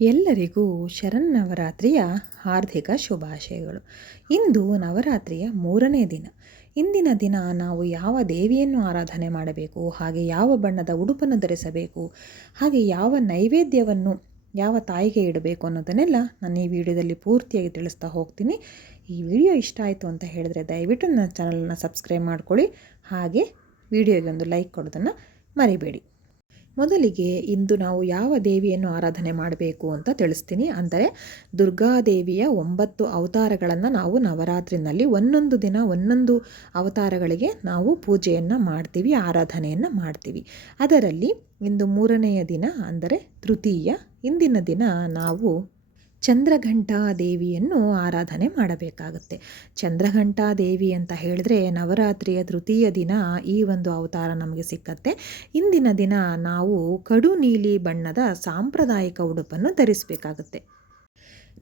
ಎಲ್ಲರಿಗೂ ಶರನ್ನವರಾತ್ರಿಯ ಹಾರ್ದಿಕ ಶುಭಾಶಯಗಳು. ಇಂದು ನವರಾತ್ರಿಯ ಮೂರನೇ ದಿನ. ಇಂದಿನ ದಿನ ನಾವು ಯಾವ ದೇವಿಯನ್ನು ಆರಾಧನೆ ಮಾಡಬೇಕು, ಹಾಗೆ ಯಾವ ಬಣ್ಣದ ಉಡುಪನ್ನು ಧರಿಸಬೇಕು, ಹಾಗೆ ಯಾವ ನೈವೇದ್ಯವನ್ನು, ಯಾವ ತಾಯಿಗೆ ಇಡಬೇಕು ಅನ್ನೋದನ್ನೆಲ್ಲ ನಾನು ಈ ವಿಡಿಯೋದಲ್ಲಿ ಪೂರ್ತಿಯಾಗಿ ತಿಳಿಸ್ತಾ ಹೋಗ್ತೀನಿ. ಈ ವಿಡಿಯೋ ಇಷ್ಟ ಆಯಿತು ಅಂತ ಹೇಳಿದ್ರೆ ದಯವಿಟ್ಟು ನನ್ನ ಚಾನಲನ್ನು ಸಬ್ಸ್ಕ್ರೈಬ್ ಮಾಡ್ಕೊಳ್ಳಿ. ಹಾಗೆ ವಿಡಿಯೋಗೆ ಒಂದು ಲೈಕ್ ಕೊಡೋದನ್ನು ಮರಿಬೇಡಿ. ಮೊದಲಿಗೆ ಇಂದು ನಾವು ಯಾವ ದೇವಿಯನ್ನು ಆರಾಧನೆ ಮಾಡಬೇಕು ಅಂತ ತಿಳಿಸ್ತೀನಿ. ಅಂದರೆ ದುರ್ಗಾದೇವಿಯ ಒಂಬತ್ತು ಅವತಾರಗಳನ್ನು ನಾವು ನವರಾತ್ರಿನಲ್ಲಿ ಒಂದೊಂದು ದಿನ ಒಂದೊಂದು ಅವತಾರಗಳಿಗೆ ನಾವು ಪೂಜೆಯನ್ನು ಮಾಡ್ತೀವಿ, ಆರಾಧನೆಯನ್ನು ಮಾಡ್ತೀವಿ. ಅದರಲ್ಲಿ ಇಂದು ಮೂರನೆಯ ದಿನ ಅಂದರೆ ತೃತೀಯ. ಇಂದಿನ ದಿನ ನಾವು ಚಂದ್ರಘಂಟಾ ದೇವಿಯನ್ನು ಆರಾಧನೆ ಮಾಡಬೇಕಾಗುತ್ತೆ. ಚಂದ್ರಘಂಟಾ ದೇವಿ ಅಂತ ಹೇಳಿದ್ರೆ ನವರಾತ್ರಿಯ ತೃತೀಯ ದಿನ ಈ ಒಂದು ಅವತಾರ ನಮಗೆ ಸಿಕ್ಕತ್ತೆ. ಇಂದಿನ ದಿನ ನಾವು ಕಡು ನೀಲಿ ಬಣ್ಣದ ಸಾಂಪ್ರದಾಯಿಕ ಉಡುಪನ್ನು ಧರಿಸಬೇಕಾಗುತ್ತೆ.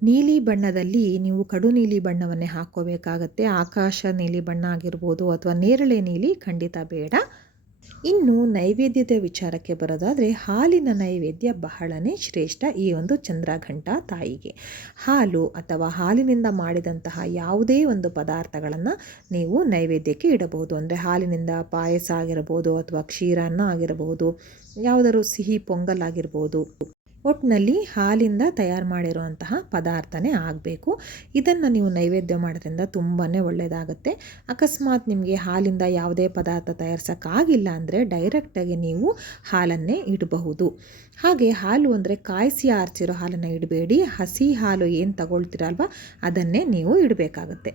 ನೀಲಿ ಬಣ್ಣದಲ್ಲಿ ನೀವು ಕಡು ನೀಲಿ ಬಣ್ಣವನ್ನೇ ಹಾಕ್ಕೋಬೇಕಾಗತ್ತೆ. ಆಕಾಶ ನೀಲಿ ಬಣ್ಣ ಆಗಿರ್ಬೋದು ಅಥವಾ ನೇರಳೆ ನೀಲಿ ಖಂಡಿತ ಬೇಡ. ಇನ್ನು ನೈವೇದ್ಯದ ವಿಚಾರಕ್ಕೆ ಬರೋದಾದರೆ ಹಾಲಿನ ನೈವೇದ್ಯ ಬಹಳನೇ ಶ್ರೇಷ್ಠ ಈ ಒಂದು ಚಂದ್ರಘಂಟ ತಾಯಿಗೆ. ಹಾಲು ಅಥವಾ ಹಾಲಿನಿಂದ ಮಾಡಿದಂತಹ ಯಾವುದೇ ಒಂದು ಪದಾರ್ಥಗಳನ್ನು ನೀವು ನೈವೇದ್ಯಕ್ಕೆ ಇಡಬಹುದು. ಅಂದರೆ ಹಾಲಿನಿಂದ ಪಾಯಸ ಆಗಿರಬಹುದು ಅಥವಾ ಕ್ಷೀರಾನ್ನ ಆಗಿರಬಹುದು ಯಾವುದಾದ್ರು ಸಿಹಿ, ಪೊಂಗಲ್ ಆಗಿರ್ಬೋದು. ಒಟ್ಟಿನಲ್ಲಿ ಹಾಲಿಂದ ತಯಾರು ಮಾಡಿರುವಂತಹ ಪದಾರ್ಥನೇ ಆಗಬೇಕು. ಇದನ್ನು ನೀವು ನೈವೇದ್ಯ ಮಾಡೋದ್ರಿಂದ ತುಂಬಾ ಒಳ್ಳೆಯದಾಗುತ್ತೆ ಅಕಸ್ಮಾತ್ ನಿಮಗೆ ಹಾಲಿಂದ ಯಾವುದೇ ಪದಾರ್ಥ ತಯಾರಿಸೋಕ್ಕಾಗಿಲ್ಲ ಅಂದರೆ ಡೈರೆಕ್ಟಾಗಿ ನೀವು ಹಾಲನ್ನೇ ಇಡಬಹುದು. ಹಾಗೆ ಹಾಲು ಅಂದರೆ ಕಾಯಿಸಿ ಆರಿಸಿರೋ ಹಾಲನ್ನು ಇಡಬೇಡಿ. ಹಸಿ ಹಾಲು ಏನು ತಗೊಳ್ತೀರಲ್ವ ಅದನ್ನೇ ನೀವು ಇಡಬೇಕಾಗುತ್ತೆ.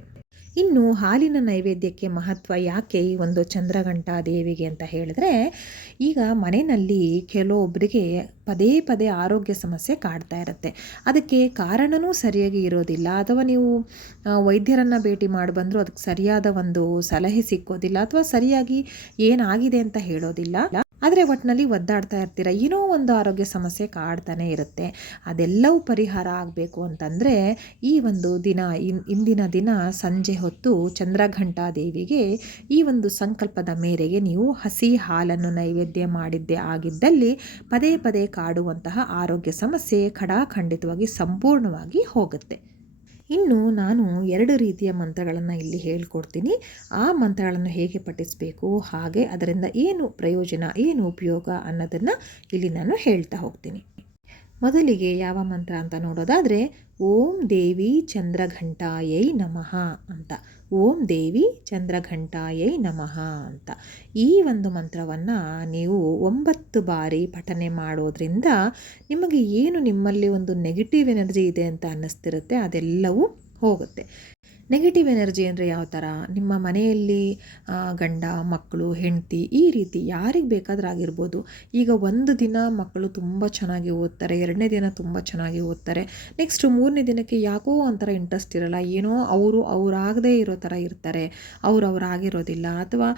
ಇನ್ನು ಹಾಲಿನ ನೈವೇದ್ಯಕ್ಕೆ ಮಹತ್ವ ಯಾಕೆ ಈ ಒಂದು ಚಂದ್ರಘಂಟಾ ದೇವಿಗೆ ಅಂತ ಹೇಳಿದ್ರೆ, ಈಗ ಮನೆಯಲ್ಲಿ ಕೆಲವೊಬ್ಬರಿಗೆ ಪದೇ ಪದೇ ಆರೋಗ್ಯ ಸಮಸ್ಯೆ ಕಾಡ್ತಾ ಇರುತ್ತೆ. ಅದಕ್ಕೆ ಕಾರಣವೂ ಸರಿಯಾಗಿ ಇರೋದಿಲ್ಲ. ಅಥವಾ ನೀವು ವೈದ್ಯರನ್ನು ಭೇಟಿ ಮಾಡಿ ಬಂದರೂ ಅದಕ್ಕೆ ಸರಿಯಾದ ಒಂದು ಸಲಹೆ ಸಿಕ್ಕೋದಿಲ್ಲ. ಅಥವಾ ಸರಿಯಾಗಿ ಏನಾಗಿದೆ ಅಂತ ಹೇಳೋದಿಲ್ಲ. ಆದರೆ ಒಟ್ಟಿನಲ್ಲಿ ಒದ್ದಾಡ್ತಾ ಇರ್ತೀರ? ಏನೋ ಒಂದು ಆರೋಗ್ಯ ಸಮಸ್ಯೆ ಕಾಡ್ತಾನೆ ಇರುತ್ತೆ. ಅದೆಲ್ಲವೂ ಪರಿಹಾರ ಆಗಬೇಕು ಅಂತಂದರೆ ಈ ಒಂದು ದಿನ ಇಂದಿನ ದಿನ ಸಂಜೆ ಹೊತ್ತು ಚಂದ್ರಘಂಟಾ ದೇವಿಗೆ ಈ ಒಂದು ಸಂಕಲ್ಪದ ಮೇರೆಗೆ ನೀವು ಹಸಿ ಹಾಲನ್ನು ನೈವೇದ್ಯ ಮಾಡಿದ್ದೇ ಆಗಿದ್ದಲ್ಲಿ ಪದೇ ಪದೇ ಕಾಡುವಂತಹ ಆರೋಗ್ಯ ಸಮಸ್ಯೆ ಖಡಾಖಂಡಿತವಾಗಿ ಸಂಪೂರ್ಣವಾಗಿ ಹೋಗುತ್ತೆ. ಇನ್ನು ನಾನು ಎರಡು ರೀತಿಯ ಮಂತ್ರಗಳನ್ನು ಇಲ್ಲಿ ಹೇಳ್ಕೊಡ್ತೀನಿ. ಆ ಮಂತ್ರಗಳನ್ನು ಹೇಗೆ ಪಠಿಸಬೇಕು, ಹಾಗೆ ಅದರಿಂದ ಏನು ಪ್ರಯೋಜನ, ಏನು ಉಪಯೋಗ ಅನ್ನೋದನ್ನು ಇಲ್ಲಿ ನಾನು ಹೇಳ್ತಾ ಹೋಗ್ತೀನಿ. ಮೊದಲಿಗೆ ಯಾವ ಮಂತ್ರ ಅಂತ ನೋಡೋದಾದರೆ, ಓಂ ದೇವಿ ಚಂದ್ರಘಂಟಾಯೈ ನಮಃ ಅಂತ. ಓಂ ದೇವಿ ಚಂದ್ರಘಂಟಾಯೈ ನಮಃ ಅಂತ. ಈ ಒಂದು ಮಂತ್ರವನ್ನು ನೀವು ಒಂಬತ್ತು ಬಾರಿ ಪಠನೆ ಮಾಡೋದ್ರಿಂದ ನಿಮಗೆ ಏನು ನಿಮ್ಮಲ್ಲಿ ಒಂದು ನೆಗೆಟಿವ್ ಎನರ್ಜಿ ಇದೆ ಅಂತ ಅನ್ನಿಸ್ತಿರುತ್ತೆ, ಅದೆಲ್ಲವೂ ಹೋಗುತ್ತೆ. ನೆಗೆಟಿವ್ ಎನರ್ಜಿ ಅಂದರೆ ಯಾವ ಥರ ನಿಮ್ಮ ಮನೆಯಲ್ಲಿ ಗಂಡ, ಮಕ್ಕಳು, ಹೆಂಡತಿ ಈ ರೀತಿ ಯಾರಿಗೆ ಬೇಕಾದರೂ ಆಗಿರ್ಬೋದು. ಈಗ ಒಂದು ದಿನ ಮಕ್ಕಳು ತುಂಬ ಚೆನ್ನಾಗಿ ಓದ್ತಾರೆ, ಎರಡನೇ ದಿನ ತುಂಬ ಚೆನ್ನಾಗಿ ಓದ್ತಾರೆ. ನೆಕ್ಸ್ಟ್ ಮೂರನೇ ದಿನಕ್ಕೆ ಯಾಕೋ ಒಂಥರ ಇಂಟ್ರೆಸ್ಟ್ ಇರಲ್ಲ. ಏನೋ ಅವರು ಅವರಾಗದೇ ಇರೋ ಥರ ಇರ್ತಾರೆ. ಅವ್ರು ಅವರಾಗಿರೋದಿಲ್ಲ ಅಥವಾ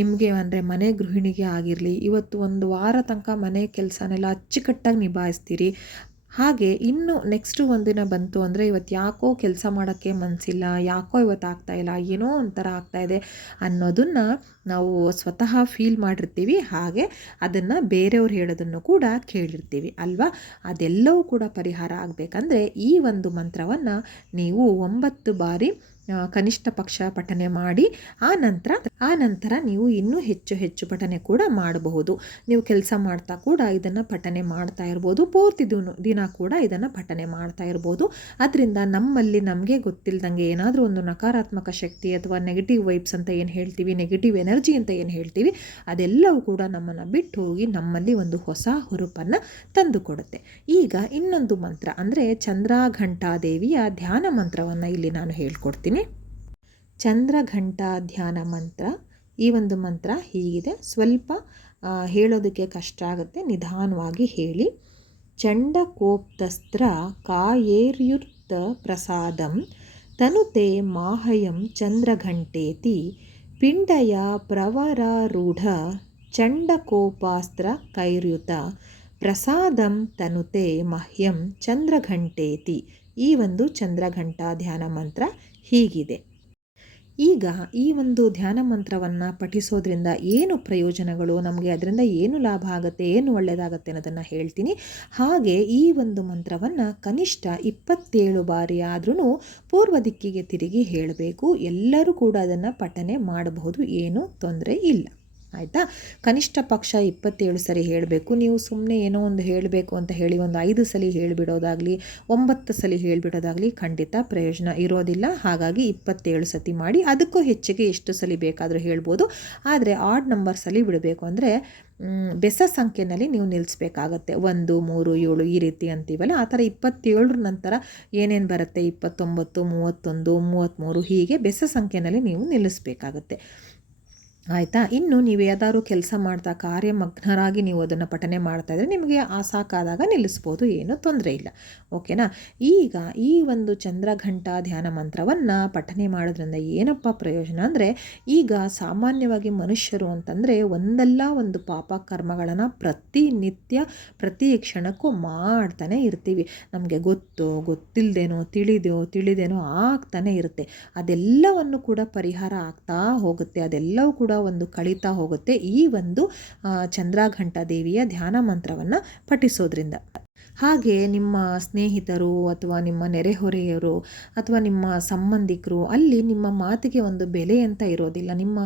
ನಿಮಗೆ ಅಂದರೆ ಮನೆ ಗೃಹಿಣಿಗೆ ಆಗಿರಲಿ, ಇವತ್ತು ಒಂದು ವಾರ ತನಕ ಮನೆ ಕೆಲಸನೆಲ್ಲ ಅಚ್ಚುಕಟ್ಟಾಗಿ ನಿಭಾಯಿಸ್ತೀರಿ. ಹಾಗೆ ಇನ್ನು ನೆಕ್ಸ್ಟು ಒಂದಿನ ಬಂತು ಅಂದರೆ ಇವತ್ತು ಯಾಕೋ ಕೆಲಸ ಮಾಡೋಕ್ಕೆ ಮನಸ್ಸಿಲ್ಲ ಯಾಕೋ ಇವತ್ತು ಆಗ್ತಾಯಿಲ್ಲ ಏನೋ ಒಂಥರ ಆಗ್ತಾಯಿದೆ ಅನ್ನೋದನ್ನು ನಾವು ಸ್ವತಃ ಫೀಲ್ ಮಾಡಿರ್ತೀವಿ. ಹಾಗೆ ಅದನ್ನು ಬೇರೆಯವ್ರು ಹೇಳೋದನ್ನು ಕೂಡ ಕೇಳಿರ್ತೀವಿ ಅಲ್ವಾ? ಅದೆಲ್ಲವೂ ಕೂಡ ಪರಿಹಾರ ಆಗಬೇಕಂದ್ರೆ ಈ ಒಂದು ಮಂತ್ರವನ್ನು ನೀವು ಒಂಬತ್ತು ಬಾರಿ ಕನಿಷ್ಠ ಪಕ್ಷ ಪಠನೆ ಮಾಡಿ, ಆ ನಂತರ ಆ ನಂತರ ನೀವು ಇನ್ನೂ ಹೆಚ್ಚು ಹೆಚ್ಚು ಪಠನೆ ಕೂಡ ಮಾಡಬಹುದು. ನೀವು ಕೆಲಸ ಮಾಡ್ತಾ ಕೂಡ ಇದನ್ನು ಪಠನೆ ಮಾಡ್ತಾ ಇರ್ಬೋದು. ಪೂರ್ತಿ ದಿನ ಕೂಡ ಇದನ್ನು ಪಠನೆ ಮಾಡ್ತಾ ಇರ್ಬೋದು. ಅದರಿಂದ ನಮ್ಮಲ್ಲಿ ನಮಗೆ ಗೊತ್ತಿಲ್ಲದಂಗೆ ಏನಾದರೂ ಒಂದು ನಕಾರಾತ್ಮಕ ಶಕ್ತಿ ಅಥವಾ ನೆಗೆಟಿವ್ ವೈಬ್ಸ್ ಅಂತ ಏನು ಹೇಳ್ತೀವಿ ನೆಗೆಟಿವ್ ಎನರ್ಜಿ ಅಂತ ಏನು ಹೇಳ್ತೀವಿ, ಅದೆಲ್ಲವೂ ಕೂಡ ನಮ್ಮನ್ನು ಬಿಟ್ಟು ಹೋಗಿ ನಮ್ಮಲ್ಲಿ ಒಂದು ಹೊಸ ಹುರುಪನ್ನು ತಂದುಕೊಡುತ್ತೆ. ಈಗ ಇನ್ನೊಂದು ಮಂತ್ರ, ಅಂದರೆ ಚಂದ್ರಘಂಟಾದೇವಿಯ ಧ್ಯಾನ ಮಂತ್ರವನ್ನು ಇಲ್ಲಿ ನಾನು ಹೇಳ್ಕೊಡ್ತೀನಿ. ಚಂದ್ರಘಂಟಾ ಧ್ಯಾನ ಮಂತ್ರ. ಈ ಒಂದು ಮಂತ್ರ ಹೀಗಿದೆ. ಸ್ವಲ್ಪ ಹೇಳೋದಕ್ಕೆ ಕಷ್ಟ ಆಗುತ್ತೆ. ನಿಧಾನವಾಗಿ ಹೇಳಿ. ಚಂಡಕೋಪ್ತಸ್ತ್ರ ಕಾಯೇರ್ಯುರ್ತ ಪ್ರಸಾದಂ ತನುತೆ ಮಾಹಯಂ ಚಂದ್ರಘಂಟೇತಿ ಪಿಂಡಯ ಪ್ರವರಾರೂಢ ಚಂಡಕೋಪಾಸ್ತ್ರ ಕೈರ್ಯುತ ಪ್ರಸಾದಂ ತನುತೆ ಮಹ್ಯಂ ಚಂದ್ರಘಂಟೇತಿ. ಈ ಒಂದು ಚಂದ್ರಘಂಟಾ ಧ್ಯಾನ ಮಂತ್ರ ಹೀಗಿದೆ. ಈಗ ಈ ಒಂದು ಧ್ಯಾನ ಮಂತ್ರವನ್ನು ಪಠಿಸೋದ್ರಿಂದ ಏನು ಪ್ರಯೋಜನಗಳು? ನಮಗೆ ಅದರಿಂದ ಏನು ಲಾಭ ಆಗುತ್ತೆ? ಏನು ಒಳ್ಳೆಯದಾಗತ್ತೆ ಅನ್ನೋದನ್ನು ಹೇಳ್ತೀನಿ. ಹಾಗೆ ಈ ಒಂದು ಮಂತ್ರವನ್ನು ಕನಿಷ್ಠ ಇಪ್ಪತ್ತೇಳು ಬಾರಿ ಆದ್ರೂ ಪೂರ್ವ ದಿಕ್ಕಿಗೆ ತಿರುಗಿ ಹೇಳಬೇಕು. ಎಲ್ಲರೂ ಕೂಡ ಅದನ್ನು ಪಠನೆ ಮಾಡಬಹುದು. ಏನೂ ತೊಂದರೆ ಇಲ್ಲ. ಆಯಿತಾ? ಕನಿಷ್ಠ ಪಕ್ಷ ಇಪ್ಪತ್ತೇಳು ಸರಿ ಹೇಳಬೇಕು. ನೀವು ಸುಮ್ಮನೆ ಏನೋ ಒಂದು ಹೇಳಬೇಕು ಅಂತ ಹೇಳಿ, ಒಂದು ಐದು ಸಲ ಹೇಳಿಬಿಡೋದಾಗಲಿ, ಒಂಬತ್ತು ಸಲ ಹೇಳಿಬಿಡೋದಾಗಲಿ ಖಂಡಿತ ಪ್ರಯೋಜನ ಇರೋದಿಲ್ಲ. ಹಾಗಾಗಿ ಇಪ್ಪತ್ತೇಳು ಸತಿ ಮಾಡಿ, ಅದಕ್ಕೂ ಹೆಚ್ಚಿಗೆ ಎಷ್ಟು ಸಲ ಬೇಕಾದರೂ ಹೇಳ್ಬೋದು. ಆದರೆ ಆಡ್ ನಂಬರ್ ಸಲ ಬಿಡಬೇಕು ಅಂದರೆ ಬೆಸ ಸಂಖ್ಯೆಯಲ್ಲಿ ನೀವು ನಿಲ್ಲಿಸ್ಬೇಕಾಗತ್ತೆ ಒಂದು, ಮೂರು, ಏಳು ಈ ರೀತಿ ಅಂತೀವಲ್ಲ, ಆ ಥರ ಇಪ್ಪತ್ತೇಳರ ನಂತರ ಏನೇನು ಬರುತ್ತೆ? ಇಪ್ಪತ್ತೊಂಬತ್ತು, ಮೂವತ್ತೊಂದು, ಮೂವತ್ತ್ಮೂರು ಹೀಗೆ ಬೆಸ ಸಂಖ್ಯೆಯಲ್ಲಿ ನೀವು ನಿಲ್ಲಿಸ್ಬೇಕಾಗತ್ತೆ. ಆಯಿತಾ? ಇನ್ನು ನೀವು ಯಾವ್ದಾದ್ರು ಕೆಲಸ ಮಾಡ್ತಾ ಕಾರ್ಯಮಗ್ನರಾಗಿ ನೀವು ಅದನ್ನು ಪಠನೆ ಮಾಡ್ತಾ ಇದ್ದರೆ ನಿಮಗೆ ಆ ಸಾಕಾದಾಗ ನಿಲ್ಲಿಸ್ಬೋದು, ಏನೂ ತೊಂದರೆ ಇಲ್ಲ. ಓಕೆನಾ? ಈಗ ಈ ಒಂದು ಚಂದ್ರಘಂಟ ಧ್ಯಾನ ಮಂತ್ರವನ್ನು ಪಠನೆ ಮಾಡೋದ್ರಿಂದ ಏನಪ್ಪ ಪ್ರಯೋಜನ ಅಂದರೆ, ಈಗ ಸಾಮಾನ್ಯವಾಗಿ ಮನುಷ್ಯರು ಅಂತಂದರೆ ಒಂದಲ್ಲ ಒಂದು ಪಾಪ ಕರ್ಮಗಳನ್ನು ಪ್ರತಿನಿತ್ಯ, ಪ್ರತಿ ಕ್ಷಣಕ್ಕೂ ಮಾಡ್ತಾನೆ ಇರ್ತೀವಿ. ನಮಗೆ ಗೊತ್ತು ಗೊತ್ತಿಲ್ಲದೇನೋ ತಿಳಿದೋ ತಿಳಿದೇನೋ ಆಗ್ತಾನೆ ಇರುತ್ತೆ. ಅದೆಲ್ಲವನ್ನು ಕೂಡ ಪರಿಹಾರ ಆಗ್ತಾ ಹೋಗುತ್ತೆ. ಅದೆಲ್ಲವೂ ಕೂಡ ಒಂದು ಕಳೀತಾ ಹೋಗುತ್ತೆ ಈ ಒಂದು ಚಂದ್ರಾಘಂಟ ದೇವಿಯ ಧ್ಯಾನ ಮಂತ್ರವನ್ನು ಪಠಿಸೋದ್ರಿಂದ. ಹಾಗೆ ನಿಮ್ಮ ಸ್ನೇಹಿತರು ಅಥವಾ ನಿಮ್ಮ ನೆರೆಹೊರೆಯರು ಅಥವಾ ನಿಮ್ಮ ಸಂಬಂಧಿಕರು, ಅಲ್ಲಿ ನಿಮ್ಮ ಮಾತಿಗೆ ಒಂದು ಬೆಲೆ ಅಂತ ಇರೋದಿಲ್ಲ. ನಿಮ್ಮ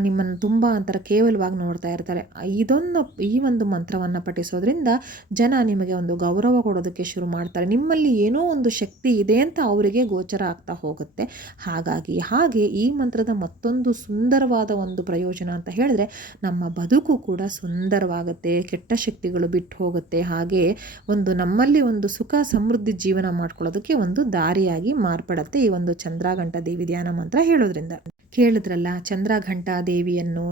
ನಿಮ್ಮನ್ನು ತುಂಬ ಒಂಥರ ಕೇವಲವಾಗಿ ನೋಡ್ತಾ ಇರ್ತಾರೆ. ಇದೊಂದು, ಈ ಒಂದು ಮಂತ್ರವನ್ನು ಪಠಿಸೋದ್ರಿಂದ ಜನ ನಿಮಗೆ ಒಂದು ಗೌರವ ಕೊಡೋದಕ್ಕೆ ಶುರು ಮಾಡ್ತಾರೆ. ನಿಮ್ಮಲ್ಲಿ ಏನೋ ಒಂದು ಶಕ್ತಿ ಇದೆ ಅಂತ ಅವರಿಗೆ ಗೋಚರ ಆಗ್ತಾ ಹೋಗುತ್ತೆ. ಹಾಗಾಗಿ, ಹಾಗೆ ಈ ಮಂತ್ರದ ಮತ್ತೊಂದು ಸುಂದರವಾದ ಒಂದು ಪ್ರಯೋಜನ ಅಂತ ಹೇಳಿದ್ರೆ, ನಮ್ಮ ಬದುಕು ಕೂಡ ಸುಂದರವಾಗುತ್ತೆ, ಕೆಟ್ಟ ಶಕ್ತಿಗಳು ಬಿಟ್ಟು ಹೋಗುತ್ತೆ. ಹಾಗೆ ಒಂದು ನಮ್ಮಲ್ಲಿ ಒಂದು ಸುಖ ಸಮೃದ್ಧಿ ಜೀವನ ಮಾಡ್ಕೊಳ್ಳೋದಕ್ಕೆ ಒಂದು ದಾರಿಯಾಗಿ ಮಾರ್ಪಡತ್ತೆ ಈ ಒಂದು ಚಂದ್ರಾಘಂಟ ದೇವಿ ಧ್ಯಾನ ಮಂತ್ರ ಹೇಳೋದ್ರಿಂದ. ಕೇಳಿದ್ರಲ್ಲ, ಚಂದ್ರಘಂಟ ದೇವಿಯನ್ನು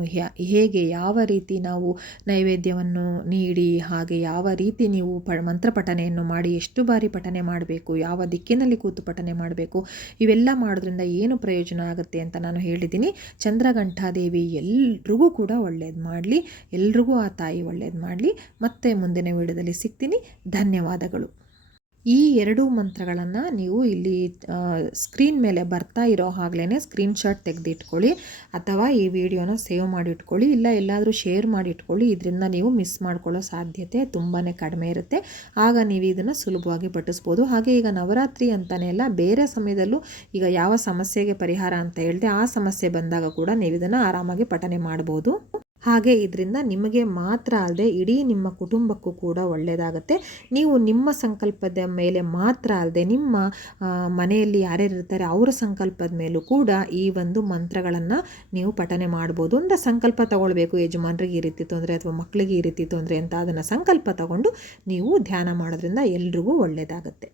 ಹೇಗೆ ಯಾವ ರೀತಿ ನಾವು ನೈವೇದ್ಯವನ್ನು ನೀಡಿ, ಹಾಗೆ ಯಾವ ರೀತಿ ನೀವು ಪ ಮಂತ್ರ ಪಠನೆಯನ್ನು ಮಾಡಿ, ಎಷ್ಟು ಬಾರಿ ಪಠನೆ ಮಾಡಬೇಕು, ಯಾವ ದಿಕ್ಕಿನಲ್ಲಿ ಕೂತು ಪಠನೆ ಮಾಡಬೇಕು, ಇವೆಲ್ಲ ಮಾಡೋದ್ರಿಂದ ಏನು ಪ್ರಯೋಜನ ಆಗುತ್ತೆ ಅಂತ ನಾನು ಹೇಳಿದ್ದೀನಿ. ಚಂದ್ರಘಂಟಾ ದೇವಿ ಎಲ್ರಿಗೂ ಕೂಡ ಒಳ್ಳೇದು ಮಾಡಲಿ, ಎಲ್ರಿಗೂ ಆ ತಾಯಿ ಒಳ್ಳೇದು ಮಾಡಲಿ. ಮತ್ತೆ ಮುಂದಿನ ವಿಡಿಯೋದಲ್ಲಿ ಸಿಗ್ತೀನಿ. ಧನ್ಯವಾದಗಳು. ಈ ಎರಡೂ ಮಂತ್ರಗಳನ್ನು ನೀವು ಇಲ್ಲಿ ಸ್ಕ್ರೀನ್ ಮೇಲೆ ಬರ್ತಾ ಇರೋ ಹಾಗಲೇ ಸ್ಕ್ರೀನ್ಶಾಟ್ ತೆಗೆದಿಟ್ಕೊಳ್ಳಿ ಅಥವಾ ಈ ವಿಡಿಯೋನ ಸೇವ್ ಮಾಡಿಟ್ಕೊಳ್ಳಿ. ಇಲ್ಲ ಎಲ್ಲಾದರೂ ಶೇರ್ ಮಾಡಿಟ್ಕೊಳ್ಳಿ. ಇದರಿಂದ ನೀವು ಮಿಸ್ ಮಾಡ್ಕೊಳ್ಳೋ ಸಾಧ್ಯತೆ ತುಂಬಾ ಕಡಿಮೆ ಇರುತ್ತೆ. ಆಗ ನೀವು ಇದನ್ನು ಸುಲಭವಾಗಿ ಪಠಿಸ್ಬೋದು. ಹಾಗೆ ಈಗ ನವರಾತ್ರಿ ಅಂತಲೇ ಅಲ್ಲ, ಬೇರೆ ಸಮಯದಲ್ಲೂ ಈಗ ಯಾವ ಸಮಸ್ಯೆಗೆ ಪರಿಹಾರ ಅಂತ ಹೇಳಿದೆ ಆ ಸಮಸ್ಯೆ ಬಂದಾಗ ಕೂಡ ನೀವು ಇದನ್ನು ಆರಾಮಾಗಿ ಪಠನೆ ಮಾಡ್ಬೋದು. ಹಾಗೆ ಇದರಿಂದ ನಿಮಗೆ ಮಾತ್ರ ಅಲ್ಲದೆ ಇಡೀ ನಿಮ್ಮ ಕುಟುಂಬಕ್ಕೂ ಕೂಡ ಒಳ್ಳೆಯದಾಗುತ್ತೆ ನೀವು ನಿಮ್ಮ ಸಂಕಲ್ಪದ ಮೇಲೆ ಮಾತ್ರ ಅಲ್ಲದೆ ನಿಮ್ಮ ಮನೆಯಲ್ಲಿ ಯಾರ್ಯಾರು ಇರ್ತಾರೆ ಅವರ ಸಂಕಲ್ಪದ ಮೇಲೂ ಕೂಡ ಈ ಒಂದು ಮಂತ್ರಗಳನ್ನು ನೀವು ಪಠನೆ ಮಾಡ್ಬೋದು. ಅಂದರೆ ಸಂಕಲ್ಪ ತಗೊಳ್ಬೇಕು ಯಜಮಾನ್ರಿಗೆ ಈ ರೀತಿ ತೊಂದರೆ ಅಥವಾ ಮಕ್ಕಳಿಗೆ ಈ ರೀತಿ ತೊಂದರೆ ಅಂತ ಅದನ್ನು ಸಂಕಲ್ಪ ತಗೊಂಡು ನೀವು ಧ್ಯಾನ ಮಾಡೋದ್ರಿಂದ ಎಲ್ರಿಗೂ ಒಳ್ಳೆಯದಾಗುತ್ತೆ